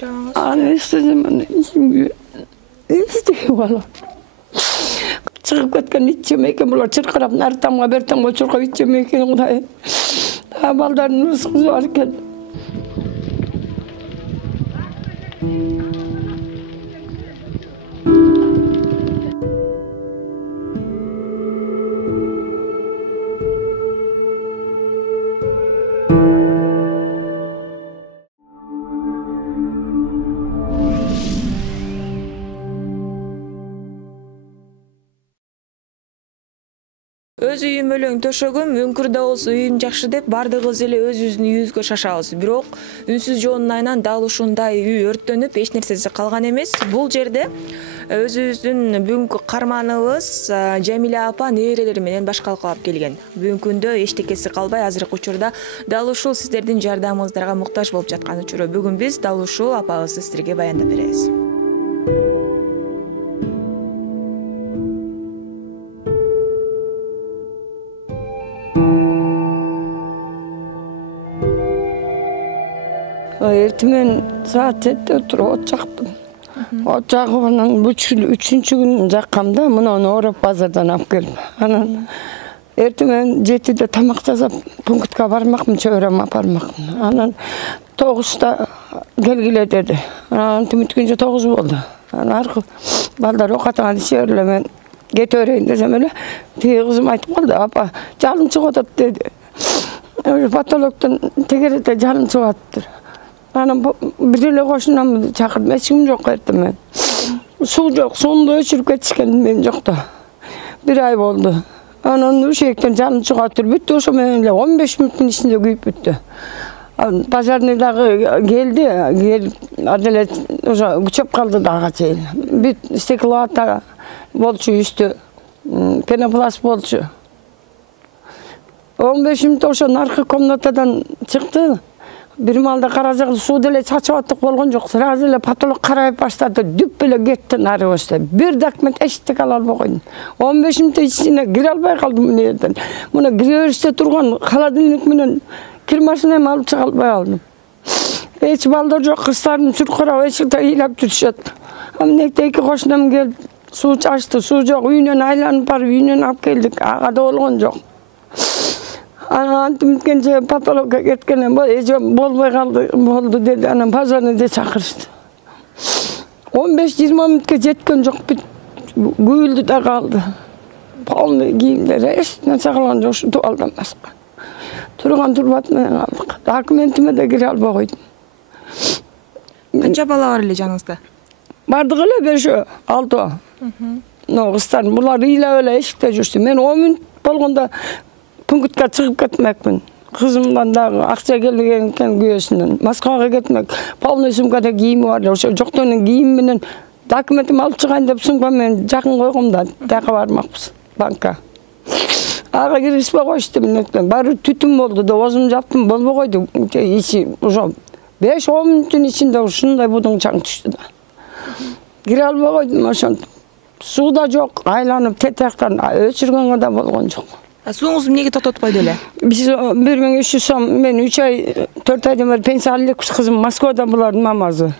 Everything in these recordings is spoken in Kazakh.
эштегенбиз? Аны эштедим, эштеге бала. Чыгып кеткен ит жеме экен, булар чыркырап нары тамга бер тамга чуркап ит жеме экен, Кудай. Балдардын рызкысы бар экен. Өз үйүм өлөң төшөгүм, үңкүр да болсо үйүм жакшы деп бардыгыбыз эле өзүбүздүн үйүбүзгө шашабыз. Бирок үнсүз жоонун айынан дал ушундай үй өрттөнүп, эч нерсеси калган эмес. Бул жерде өзүбүздүн бүгүнкү карманыбыз Жамиля апа нээрелери менен башкалкалап келген. Бүгүнкү күндө эчтекеси калбай, азыркы учурда дал ушул сиздердин жардамыңыздарга муктаж болуп жаткан учуру. Бүгүн биз дал ушул апабызды сиздерге баяндап беребиз. Эртемен саат 7-те туруп от жактым. От жагып анан 3-чү күн жаккамда муну ороп базардан алып келдим. Анан эртемен 7-де тамак жасап пунктка бармакмын, чөбөрөм апармакмын. Анан 9-та келгиле деди. Анан түмүткүнчө 9 болду. Анан аркы балдар окатаңа ише эле мен кете берейин десем эле, тиги кызым айтып калды, апа жалын чыгып атат деди. Потолоктон тегерете жалын чыгып атыптыр. Анан бир эле кошунамды чакырдым, эч ким жок эртемен. Суу жок, сууну өчүрүп кетишкен мен жокто. 1 ай болду. Анан ушектен жалын чыгып атыр, бүттү, ошо менен эле 15 мүнөттүн ичинде күйүп бүттү. Пожарный дагы келди, аделе уже күчөп калды дагы чейин. Бүт стеклоата болчу үстү, пенопласт болчу. 15 мүнөт ошо наркы комнатадан чыкты. Бир маалда карасак суу деле чачып аттык болгон жок. Сразу эле потолок карайып баштады, дүп эле кетти нары өстө. Бир документ эчтеке ала албай койдум. 15 мүнөт ичине кире албай калдым мына жерден. Мына киребериште турган холодильник менен кир машинамды алып чыга албай калдым. Эч балдар жок, кыздарым чуркурап эшикте ыйлап жүрүшөт. Эмнекте эки кошунам келип суу чачты, суу жок, үйүнөн айланып барып үйүнөн алып келдик. Ага да болгон жок. Антимиткенче потолокко кеткенен эже болбой калды, болду деди. Анан пожарныйды чакырышты. 15-20 мүнөткө жеткен жок, бүт күйүлдү да калды. Полный кийимдер эч нерсе калган жок, ушу туалдан башка. Турган турбат менен калдык. Документиме да кире албай койдум. Канча бала бар эле жаныңызда? Бардык эле 5-6. Кыздар булар ыйлап эле эшикте жүрчү. Мен 10 мүнөт болгондо пунктка чыгып кетмекмин. Кызымдан дагы акча келген экен күйөөсүнөн. Москвага кетмек. Полный сумкада кийими бар. Ошо жоктон кийим менен документимди алып чыгайын деп сумка менен жакын койгом да, тияка бармакпыз банкка. Ага киргизбей коюшту менен. Баары түтүн болду да, оозумду жаптым, болбой койду. Ичи ошо 5-10 мүнөттүн ичинде ушундай будуң чаң түштү да. Кире албай койдум ошентип. Суу да жок, айланып тетияктан өчүргөнгө да болгон жок. Сууңуз эмнеге токтотпойду эле? Биз 1300 сом, мен 3 ай, 4 айдан бери пенсия алып элекпиз, кызым Москвада булардын мамасы.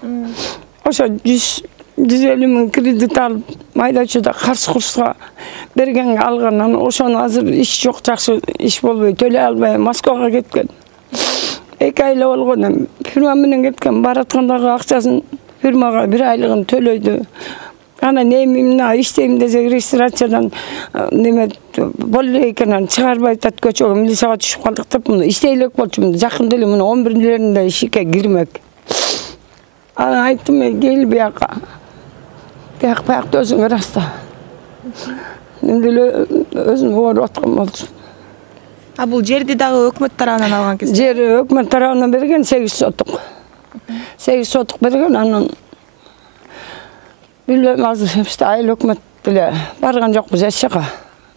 Ошо 150 миң кредит алып, майдачыда каршы курска бергенге алган. Анан ошону азыр иш жок, жакшы иш болбой, төлөй албай Москвага кеткен. 2 ай эле болгон, фирма менен кеткен, бараткандагы акчасын фирмага 1 айлыгын төлөйдү. Анан эми мына иштейм десе регистрациядан неме болду экен, чыгарбай атат, көчөгө милицияга түшүп калдык деп муну иштей элек болчумун. Жакында эле муну 11-леринде ишке кирмек. Анан айттым, мен кел бияка. Биякта өзүң раста. Мен деле өзүм ооруп аткан болчумун. Бул жерди дагы өкмөт тарабынан алган кезде? Жер өкмөт тарабынан берген 8 сотук. 8 сотук берген, анан билбейм, азыр айыл өкмөт деле барган жокпуз эч жака.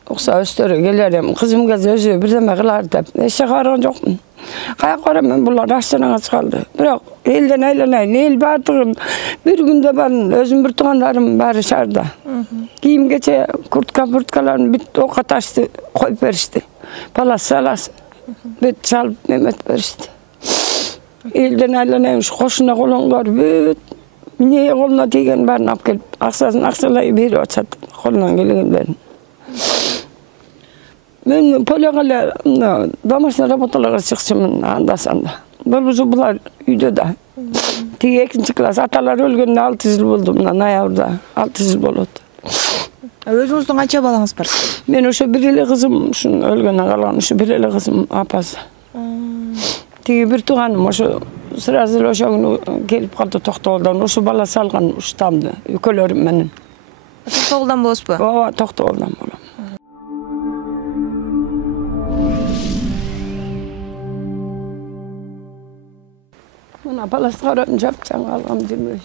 Окса өздөрү келер эми, кызым келсе өзү бирдеме кылар деп эч жака барган жокмун. Каяка барам мен, булар астанага чыгалды. Бирок элден айланайын, эл бардыгын бир күндө барын, өзүм бир туугандарым баары шаарда. Кийим кече курткаларын бүт окка ташты коюп беришти. Палас салас бүт салып немет беришти. Elden aylanaymış koşuna kolonlar büt. Niye koluna değgen barını alıp gelip aksasını aksalayı beri açat kolundan gelgenlerin. Ben polyağa damasına rabotalara çıkışımın andasanda. Bular uyda da. Tege 2. klas atalar ölgende 6 yıl oldu bundan ayavda 6 yıl oldu. Өзүңүздүн канча балаңыз бар? Men oşa bir ele kızım şun ölgene kalan şu bir ele kızım apası. Tege bir tuğanım oşa sırasıyla oşa günü gelip kaldı Toktoguldan oşa bala salgan ustamdı. Ükelerim benim. Toktoguldan bolosuzбу? O Toktoguldan bolam. Buna balastıqarın japçan alğam demiş.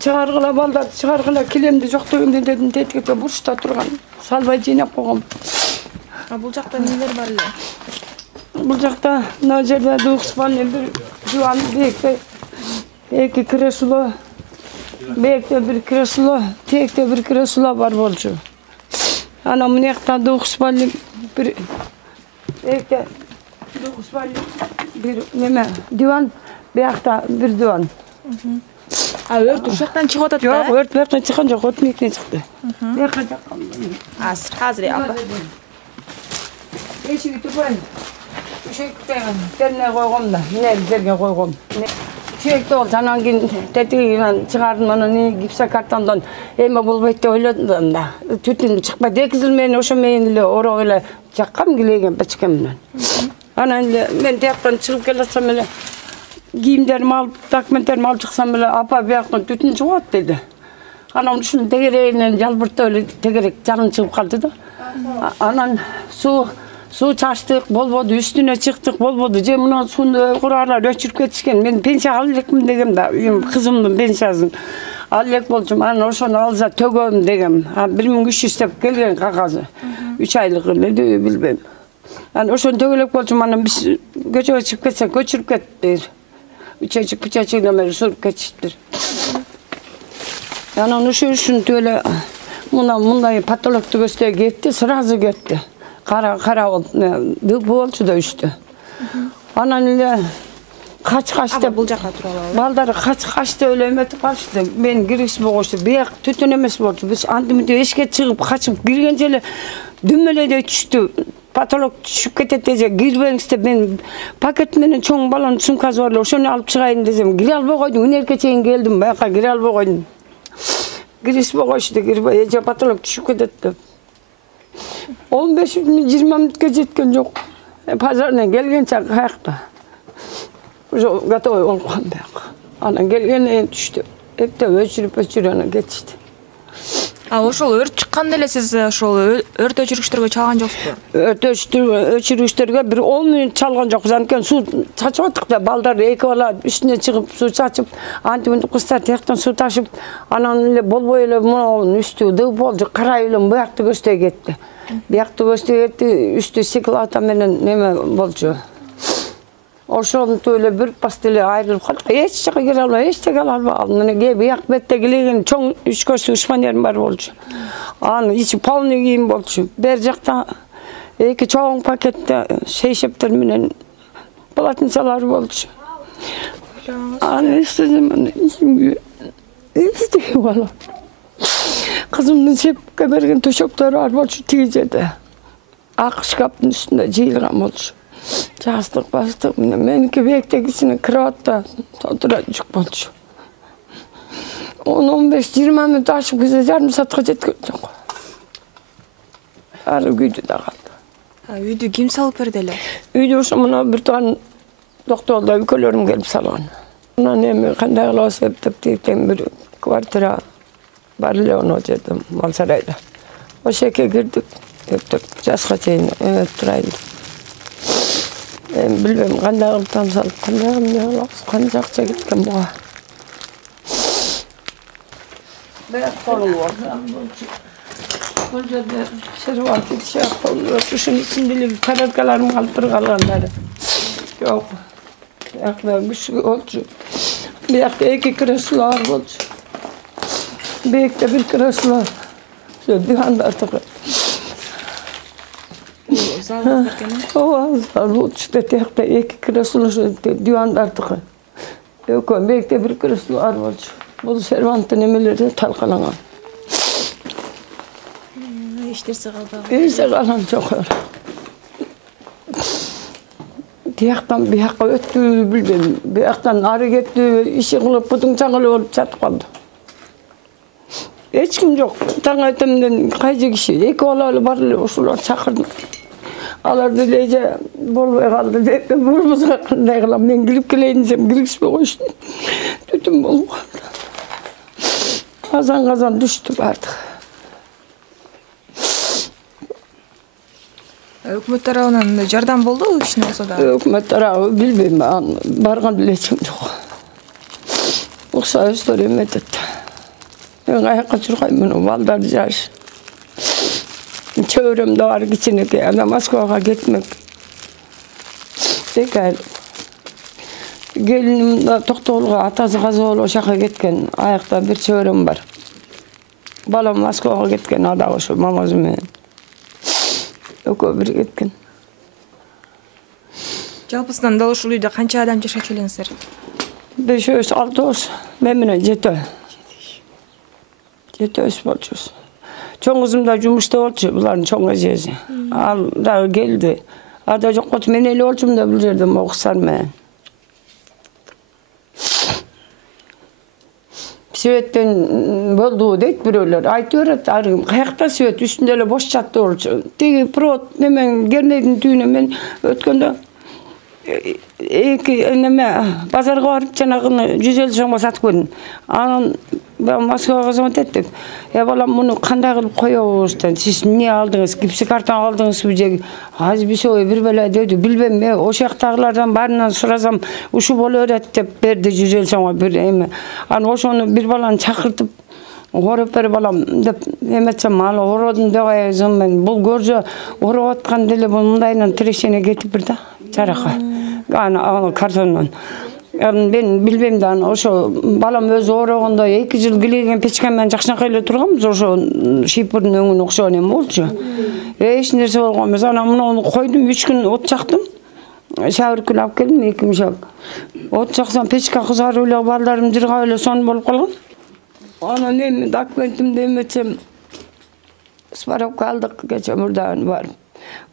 Çıgargıla balдар, çıgargıla kilemdi жоқ дегенде dedim tetkete burçta turgan. Salbay jinap koyğum. Бул жакта нелер бар эле? Бұл жақта мына жерде дуғыспанмен bir жуан бекте эки кресло, бекте bir кресло, текте bir кресло бар болчу. Ана мына жакта дуғыспанмен bir бекте дуғыспанмен bir неме диван, бияқта bir диван. Өрт ушул жактан чыгып атат да? Жоқ, өрт бияқтан чыккан жоқ, өрт мектен чыкты. Бияққа жаққан. Азыр апа. Eşiği tüpen. Üşekte kendine koyğum da, ne bizlerge koyğum. Üşekte ol, sanan gün tetiğiyle çıkardım onu ne gipsa kartondan. Ema bulbaydı oyladım da. Tütün çıkma, dekizilmeyin oşa meyinle, orağıyla çakkam gilegen paçkemden. Ana ben teyaktan çıkıp gelsem öyle giyimlerimi alıp, dokumentlerimi alıp çıksam öyle apa biyaktan tütün çıkart dedi. Anam şunu tegereğiyle jalbırttı öyle tegerek canım çıkıp kaldı da. Anan su çaştık, bolbodu, üstüne çıktık, bolbodu. Je muna sunu kurarlar öçürüp ketişken. Men pensiya alacakmın degem da, kızımdın pensiyasın. Alacak bolcum, ana oşonu alza tögöm degem. 1300 tep gelgen kakazı. 3 aylık ne diyor bilmem. Ana oşonu tögölek bolcum, ana biz göçe çıkıp ketsen göçürüp ket der. 3 aycık, 3 aycıkla beri sorup ketiştir. Ana onu şunu töle, bundan patologtu göster gitti, sırası gitti. Kara oldu, bu oldu da üstü. Anan ile kaçtı. Bul jaka turalım. Baldarı kaçtı öyle emetip kaçtı. Ben giriş boğuştu. Bir tütün emesi oldu. Biz antimide eşke çıkıp kaçıp girgenceli dümmele düştü. Patolog düşüp ketedi. Girben işte ben paketmenin çoğun balan sumkası vardı. Oşunu alıp çıkayım diyeceğim. Gir alba koydum. Ünerke çeyin geldim. Bayaka gir alba koydum. Giriş boğuştu. Ece patolog düşüp ketedi. 15-20 minutga jetken yok. Pazardan gelgençe kayakta. Gatoy olgan bek. Ana gelgen düştü. Hep de öçürüp ona geçti. Ошол өрт чыкканда эле сиз ошол өрт өчүргүчтөргө чалган жоксузбу? Өрт өчүргүчтөргө bir 10 minut çalgan жок. Анткени суу чачып аттык да, балдар эки бала үстүнө чыгып суу чачып, антиминди кыздар тияктан суу ташып, анан эле болбой эле мунун үстү дыв болду, карай эле буякты көздөй кетти. Буякты көздөй кетти, үстү сиклата менен неме болчу. Ошол төлө bir пастеле айрылып калды. Эч жака кире албай, эч жака албай. Мына кээ буяк бетте килеген чоң 3 көз ушманер бар болчу. Аны ичи полный кийим болчу. Бер жакта эки чоң пакетте шейшептер менен полотенцалар болчу. Аны истедим, истеди бала. Кызымдын сепке берген төшөктөрү бар болчу тиги жерде. Ак шкаптын үстүндө жыйылган болчу. Жастык бастык меники бектегисине кират толтура жүк болчу. 10-15-20 минут ашып келсе жарым саатка жеткен жок. Ары күйдү да калды. Үйдү ким салып берди эле? Үйдү ошо мына бир тууган доктурда экөөлөрүм келип салган. Анан эми кандай кылабыз деп тиктен бир квартира бар эле ono жерде Малсарайда. Ошо жерге кирдик. Жаска чейин турайын. Bilmem qanday qilib tamsalib, qanday qilib qancha ақша ketgan buğa. Beyaz kolum var. Burada da şervat siyah kolum var. Şunun içinde karatkalarım kalıp kalganları. Yok. Ayaklar bir şey oldu. Bir ayakta iki kreslolar oldu. Bir ayakta bir kreslolar. Şöyle divanda artık. Zal алыңыздар экен. Ооба, лучшда тиякта 2 кресло дивандардыкы. Экөө мекте 1 кресло бар болчу. Бул серванттын эмелери талкаланган. Эч нерсе калбаган. Эч калган жок. Тияктан бияққа өттү билбейм. Бияктан ары кетти, иши кылып, бутуң чаңылып болуп жатып калды. Эч ким жок. Таң айтамден кайсы киши, 2 бала бар эле, ошолор чакырдым. Аларды леже болбой калды деп, бурбузга кандай кылам, мен кирип келейин десем, киргизбей коюшту. Түтүн болуп калды. Казан түштү бардык. Өкмөт тарабынан жардам болду кичине болсо да? Өкмөт тарабы билбейм, барган элечим жок. Укса өздөрү эметет. Мен аякка чуркайм, балдар жаш. Çevremde var kichineke, ana Moskva'ga gitmek. Tekrar. Gelinim de Toktogulga atası gazi olup şaka gitken, ayakta bir çevrem var. Balam Moskva'ga gitken, ada oşu mamazım men. Ökö bir gitken. Жалпысынан да ушул үйдө канча адам жашап келеңиздер? 5-6 мен менен 7. 7 болчубуз. Çoğun kızım da cumuşta oldu, bunların çoğun acıyası. Al da geldi. Ada çok kötü, ben öyle olcum da bilirdim, okusar ben. Süvetten buldu deyip bir öyle. Ayet öğretti arayım. Kayakta süvet üstünde öyle boş çattı oldu. Degi prot, hemen gerneydin düğüne ben ötkende. Pazarga varıp janagını 150 so'mga satıp koydum. Anın ben Moskvaga xizmat ettik. Ya balam bunu qanday qilib qo'yabsiz? Siz ne aldınız? Gipsi karton aldınız mı? Az bir şey bir bela dedi. Bilmem men o'sha yoqdagilardan baridan so'rasam, "Uşu bo'laveradi" deb berdi 150 so'mga bir emi. Ana o'shani bir balani chaqirtib Horop bir balam dep emetsem mal horodun degayızım ben. Bul görce horop atkan dili bundayla tireşene getip bir da çaraka. Ana kartondan. Ben bilbem de oşo balam öz horogunda 2 yıl gilegen peçken ben jakşankay ele turganбыз, oşo şipirдин öňüne okşagan em bolчу. Eç nerse bolgan эмес. Ana muну koydum 3 gün ot çaktım. Şawrkul alып keldim 2 muşak. Ot çaksam peçka kızarıp ele baldarım jırgap ele son bolup kalgan. Ana ne dokumentim demetsem Sparovka aldık geçen buradan var.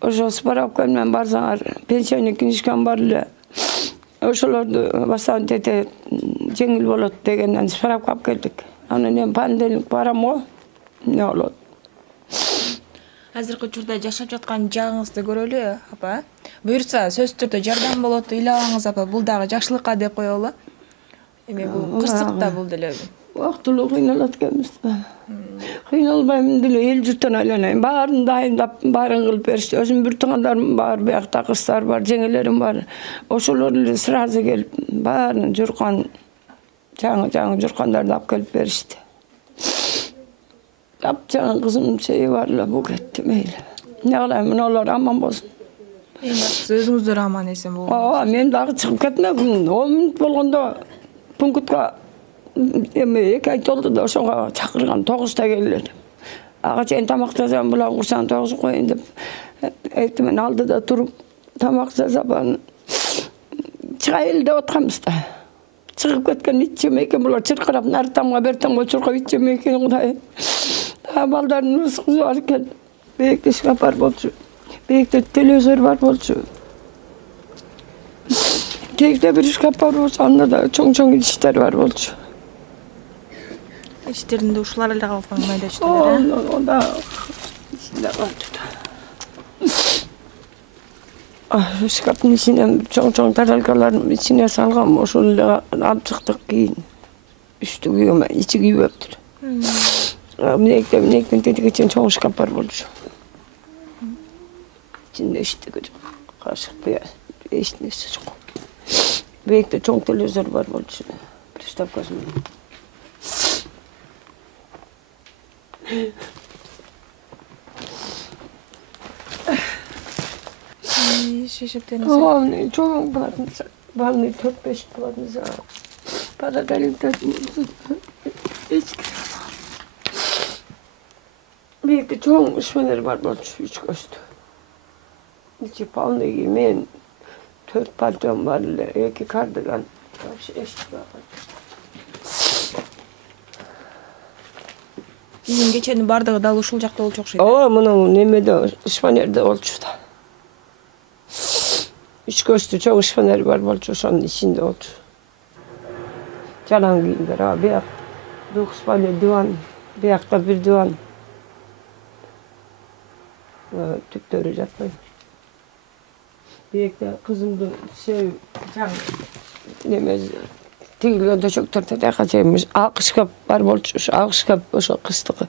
Oşo Sparovka men barsaňar pensione knişkan bar ele. Oşolordu basan tete jengil bolat degenden Sparovka alып keldik. Ana ne pandelik param o. Ne bolot? Азыркы учурда жашап жаткан жагыңызды көрөлү, апа. Буюрса, сөзсүз түрдө жардам болот, ыйлабаңыз апа, бул дагы жакшылыкка деп коелу. Эми бул кырсыкта бул деле. Vaqtulu kıynalatkenmiz. Kıynalmayım dili el jurttan aylanayım. Barın dayındap, barın kılıp berişti. Özüm bir tığanlarım var, beyakta kızlar var, jengelerim var. Oşolor sırazı gelip, barın jurkan, жаңы jurkanlarını ap gelip berişti. Yapacağın kızım şeyi varla, bu gitti meyle. Ne olayım, ne olur, aman bozun. Özüңүздөр аман эсен болуңуз. Aa, men dagı çıkıp ketmedim. 10 minut bolganda punkutka emi 2 ay toldu da oşoga çakırgan 9'da geldi. Ağa sen tamak tasam bulan kursan 9 koyun dep. Etmen aldı da turup tamak tasapan çıkayıldı otkamız da. Çıkıp ketken içemeyken bular çırkırap nartamga bertamga çırkıp içemeyken kuday. Baldarın rızkızı varken bekte şkapar bolçu. Bekte televizör var bolçu. Tekte bir şkap var bolçu, anda da çoğun işler var bolçu. İşlerinde uşular ele kalkan mayda işler. O da içinde vardı da. Şkapın içine çoğun taralkaların içine salgam, oşulla alıp çıktık giyin. Üstü giyiyorum, içi giyiptir. Minekten tetik için çoğun şkap var bolçu. İçinde işte kaşık beyaz, eşnesi çok. Bekte çoğun televizör var bolçu. Pristavkasını. Şaşıp Çok buladınız. Balını 4-5 buladınız. Para delikte hiç. Birlikte çoğun üşmeleri var bolçu, 3 göstü. İçi pallı giyin. 4 paltom var, 2 kardigan. Eşit var. Sizin geçenin bardağı dal ушул жакта болчу окшойт. Ооба, мына немеде, Ишпанерде болчу да. Üç köştü çok ışpaneri var bolçu, ошонун içinde olçu. Жалаң кийимдер, бияк 9 спальня диван, биякта bir диван. Tüktörü жатпай. Биякта кызымдын жаң немеси тигилген төшөктөрдө жака чейин ак шкаф бар болчу. Ак шкаф ошо кыстыкы.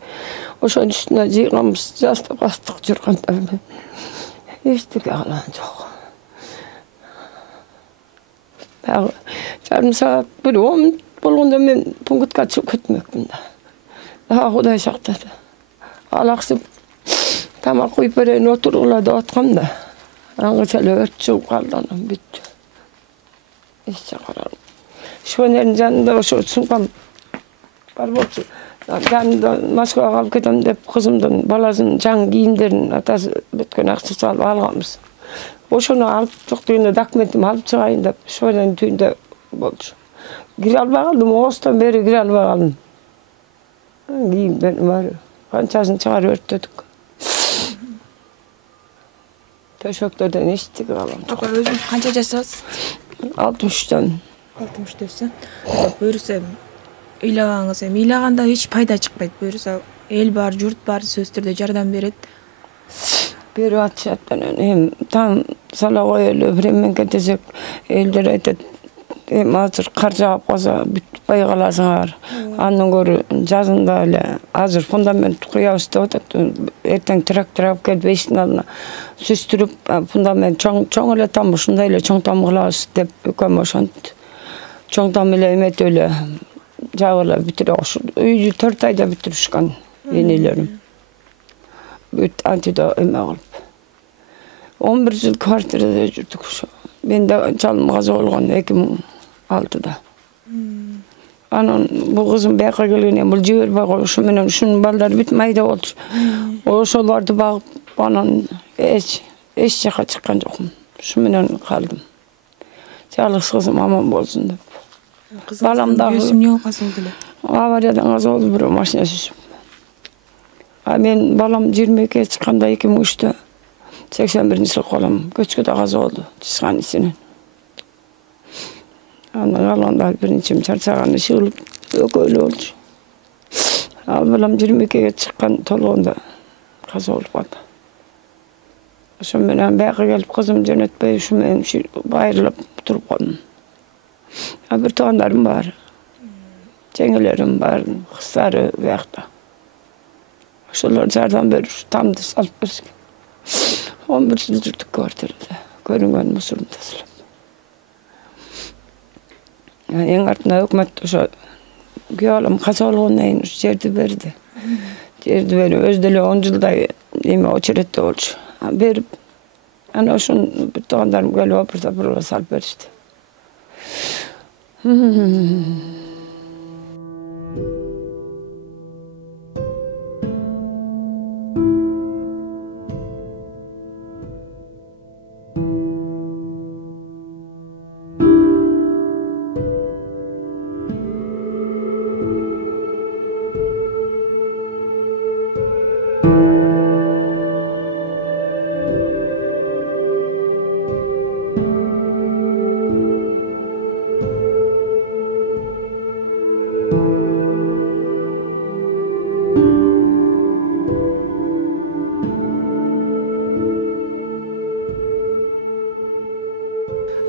Ошонун үстүнө жыйганбыз, жастап астык жүргөндө мен эчтеке калган жок. Жарым саат, bir 10 мүнөт болгондо мен пунктка чыгып кетмекмин да. Кудай сактады. Алаксып тамак куюп берейин отургула деп аткам да. Аңгыча эле өрт чыгып калды, анан бүттү. Эч чакыралым. Шөнердин жанында ошо сумкам бар болчу. Жанында Москвага алып кетем деп кызымдын баласынын жаңы кийимдерин атасы бүткөн акчасы алып алганбыз. Ошону алып жоктугунда документимди алып чыгайын деп Шөнердин түйүндө болчу. Кире албай калдым, Оостон бери кире албай калдым. Кийимдерим бар. Канчасын чыгарып өрттөдүк. Төшөктөрдөн эчтеке калган жок. Өзүңүз канча жашасыз? 63-төн. 64-сен. Буюрса ыйлагаңыз эми ыйлаганда эч пайда чыкпайт. Буюрса эл бар, журт бар, сөзсүз түрдө жардам берет. Берип атышат эми там сала коелу, бирмен кетесек элдер айтат. Эми азыр кар жаап калса бүтпөй каласыңар. Андан көрө жазында эле азыр фундамент куябыз деп атат. Эртең трактор алып келип эшиктин алдына сүстүрүп, фундамент чоң эле там, ушундай эле чоң там кылабыз деп өкөм ошонтtu. Чоң там эле эметип эле жабыла бүтүрө ошол үйдү 4 айда бүтүрүшкөн энелерим. Бүт антидо эме кылып. 11 жыл квартирада жүрдүк ошо. Мен да жалым каза болгон 2006-да. Анан бул кызым бияка келгенде бул жибербей коюп, ушу менен ушунун балдары бүт майда болчу. Ошолорду багып, анан эч жака чыккан жокмун. Ушу менен калдым. Жалгыз кызым аман болсун деп. Балам дагы эмне каза болду эле? Авариядан каза болду, бирөө машина сүзүп. Мен балам 22-ге чыкканда 2003-тө 81-жылы колум көчкөдө каза болду, чыскан ичинен. Андан калганда биринчим чарчаганы шыгылып өкөлүү болчу. Ал балам 22-ге чыккан толгондо каза болуп калды. Ошо менен бияка келип кызым жөнөтпөй, ушу менен байрылып туруп калдым. Бир туугандарым бар. Жеңелерим бар, кыздары биякта. Ошолор жардам берип, тамды салып беришкен. 11 жыл жүрдүк квартирада. Көрүнгөн мусорун тазалап. Эң артынан өкмөт ошо күйөө балам каза болгондон кийин жерди берди. Жерди берип, өзү деле 10 жылдай эме очередде болчу. Берип, анан ошону бүт туугандарым келип опыр-топурга салып беришти.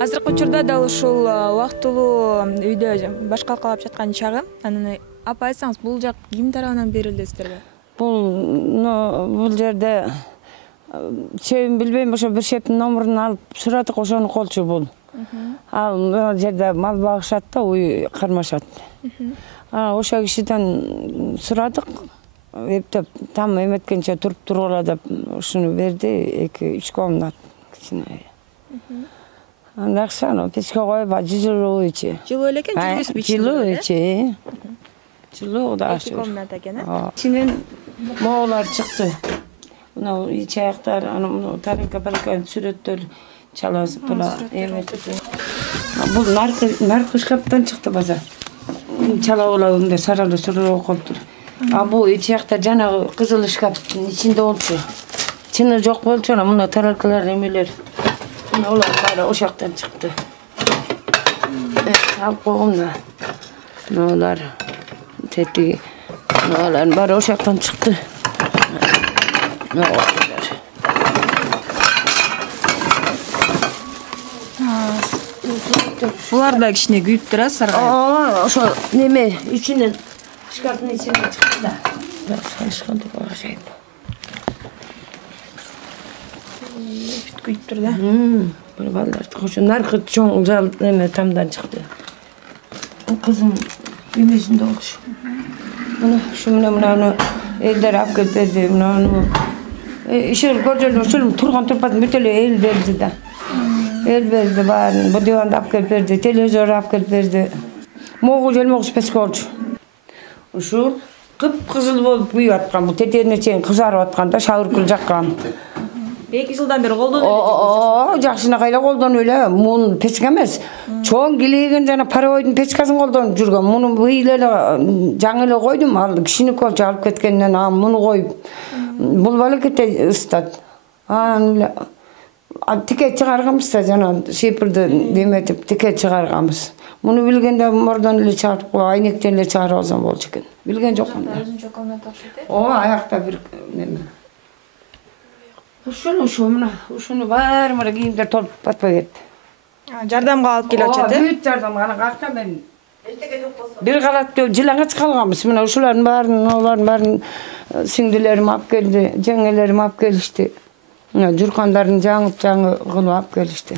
Азыркы учурда дал ушул убактылуу үйдө баш калкалап жаткан чагым. Анан апа айтсаңыз, бул жак ким тарабынан берилди сиздерге? Бул жерде чебин билбейм, ошо бир шептин номурун алып сурадык, ошону колчу бул. Ал жерде мал багышат да, уй кармашат. Ошо кишиден сурадык, эптеп там эметкенче туруп тургула деп ушуну берди, 2-3 комнат кичине. Анда акчаны печке коюп, жылуу ичи. Жылуу эле экен, жылуу ичи. Жылуу ичи. Жылуу да. 2 комната экен, Ичинен моолар чыкты. мына ич аяктар, аны тарелка баракан сүрөттөр чаласып була эметип. Бул наркы шкаптан чыкты базар. Чала улабында саралы сүрөп колтур. Бул ич аяктар жанагы кызыл шкаптын ичинде болчу. Чыны жок болчу, мына тарелкалар эмелер. Мына улар баары ошактан чыкты. Алып койгом да. Мыналар тетиги. Мыналар баары ошактан чыкты. Булар да кичине күйүп турат саргайып. Ошо неме ичинен шкаптын ичинен чыкты да. Салышканды багышайт. Күйүп тур да. Бир балдар ошо наркы чоң жал неме тамдан чыкты. Кызым эмесинде болчу. Мына ушу мына элдер алып келип берди. Мына ишер көржөлүп ушул турган турпатын бүт эле эл берди да. Эл берди баарын, бу диванды алып келип берди, телевизор алып келип берди. Могу желмогуз песке болчу. Ушул кып-кызыл болуп күйүп аткан, бу тетерине чейин кызарып атканда шагыркыл жаккан. 2 жылдан бери колдонуп эле. Жакшына кайла колдонуп эле, мун печка эмес. Чоң килеген жана паровойдун печкасын колдонуп жүргөн. Муну быйыл эле жаңы эле койдум, ал кичине болчу алып кеткенден муну коюп. Бул балекетте ыстат. Тике чыгарганбыз да жана шипирди деметип тике чыгарганбыз. Муну билгенде мордон эле чыгарып кой, айнектен эле чыгарып алсам болчу экен. Билген жокмун. Өзүнчө комната окшойт. Аякта бир неме. Ушул мына ушуну баары мына кийимдер толуп батпай кетти. Жардамга алып келип атышат, Бүт жардам ана какта мен. Бир калатты жылаңач калганбыз. Мына ушулардын баарын, олардын баарын сиңдилерим алып келди, жеңелерим алып келишти. Мына журкандарын жаңы кылып алып келишти.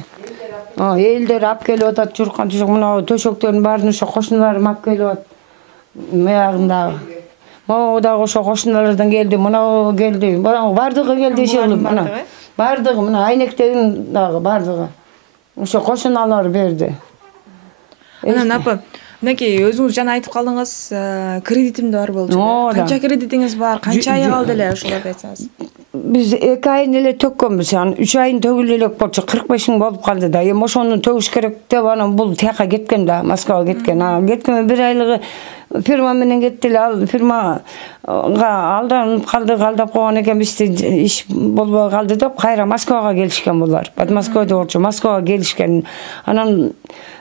Элдер алып келип атат, журкан төшөк, мына төшөктөрдүн баарын ошо кошуналарым алып келип атат. Маягындагы. Могу дагы ошо кошуналардан келди, мына келди. Бардыгы келди ишелип, мына. Бардыгы, мына айнектегин дагы бардыгы. Ошо кошуналар берди. Анан апа, мынакей өзүңүз жана айтып калдыңыз, кредитим да бар болчу. Канча кредитиңиз бар? Канча ай калды эле ушуларды айтсаңыз? Биз 2 айын эле төккөнбүз. 3 айын төгүлө элек болчу, 45 миң болуп калды да. Эми ошону төгүш керек деп анан бул тияка кеткен да, Москвага кеткен. Кеткен 1 айлыгы фирма менен кетти эле. Ал фирмага алданып калды, алдап койгон экенбиз, иш болбой калды деп кайра Москвага келишкен булар. Москвада болчу, Москвага келишкен. Анан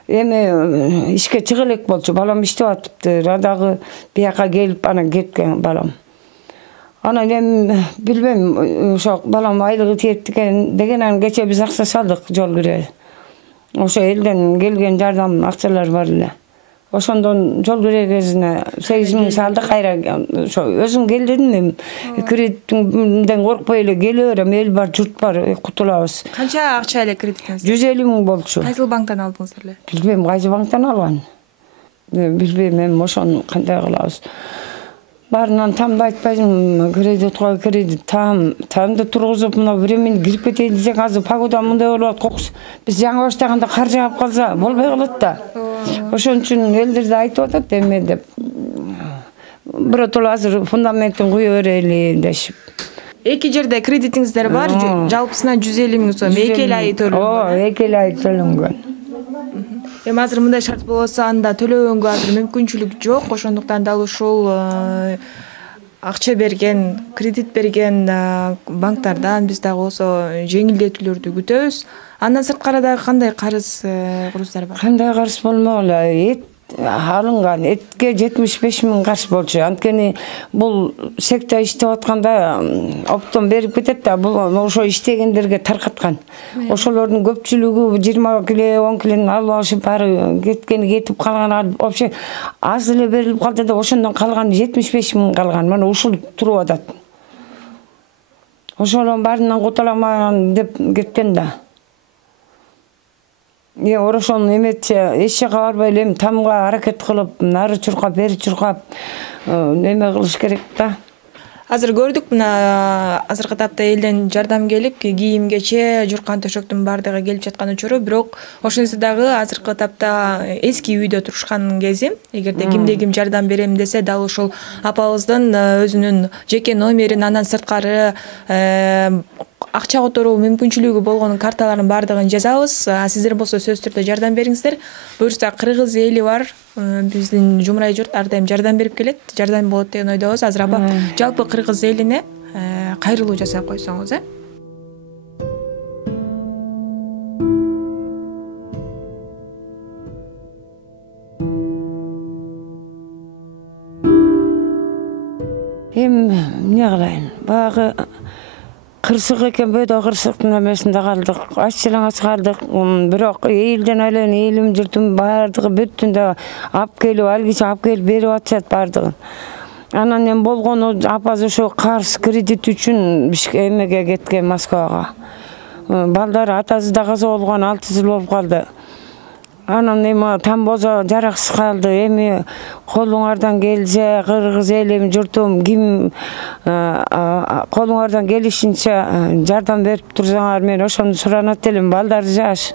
эми ишке чыга элек болчу. Балам иштеп атыптыр. Дагы бияка келип анан кеткен балам. Анан эми билбейм, ошо балам айлыгы тиет деген анан кече биз акча салдык жол кире. Ошо элден келген жардам акчалар бар эле. Ошондон жол кире кезине 8 миң салдык, кайра ошо өзүм келдим мен. Кредиттен коркпой эле келе берем, эл бар, журт бар, кутулабыз. Канча акча эле кредитиңиз? 150 миң болчу. Кайсыл банктан алдыңыздар эле? Билбейм, кайсы банктан алган. Билбейм, эми ошону кандай кылабыз. Барынан тамды айтпайсың, кредитке кредит, тамды тургузуп, мына времени кирип кетейин десең, азыр погода мындай болуп кокус. Биз жаңы баштаганда кар жаап калса болбой калат да. Ошон үчүн элдер да айтып атат эме деп. Биротоло азыр фундаментин куя берели дешип. 2 жерде кредитиңиздер бар, жалпысынан 150 миң сом, 2 эле ай төлөнгөн. 2 эле ай төлөнгөн. Эми азыр мындай шарт болсо, анда төлөгөнгө азыр мүмкүнчүлүк жок, ошондуктан дал ушул акча берген, кредит берген банктардан биз дагы болсо жеңилдетүүлөрдү күтөбүз. Андан сырткары дагы кандай карыз куруздар бар? Кандай карыз болмогула, алынган этке 75 миң карыз болчу. Анткени бул секта иштеп атканда оптон берип кетет да, бул ошо иштегендерге таркаткан. Ошолордун көпчүлүгү 20 киле, 10 килени алып алышып, баары кеткени кетип калган, вообще аз эле берилип калды да, ошондон калган 75 миң калган. Мына ушул туруп атат. Ошолордун баарынан кутуламан деп кеткен да. Орошон эметчи эч жака барбай эле тамга аракет кылып, нары чуркап, бери чуркап, неме кылыш керек да. Азыр көрдүк мына азыркы тапта элден жардам келип, кийимгече, журкан төшөктүн баардыгы келип жаткан учуру, бирок ошентсе дагы азыркы тапта эски үйдө турушкан кези, эгерде кимде ким жардам берем десе, дал ушул апабыздын өзүнүн жеке номерин, андан сырткары акча которуу мүмкүнчүлүгү болгон карталардын баардыгын жазабыз. Сиздер болсо сөзсүз түрдө жардам бериңиздер. Буюрса кыргыз эли бар, биздин жумрай журт ар дайым жардам берип келет, жардам болот деген ойдобуз. Азыр апа жалпы кыргыз элине кайрылуу жасап койсоңуз, Эми эмне кылайын? Багы кырсык экен, бөйдө кырсыктын эмесинде калдык. Ач-жалаңач калдык. Бирок элден элен элим журтум баардыгы бүттүндө алып келип, алгыча алып келип берип атышат баардыгын. Анан эми болгону апаз ошо карыз кредит үчүн эмеге кеткен, Москвага. Балдары атасы да каза болгон 6 жыл болуп калды. Анан эми там бозо жараксыз калды. Эми колуңардан келсе, кыргыз элим журтум ким колуңардан келишинче жардам берип турсаңар, мен ошону суранат элем. Балдары жаш.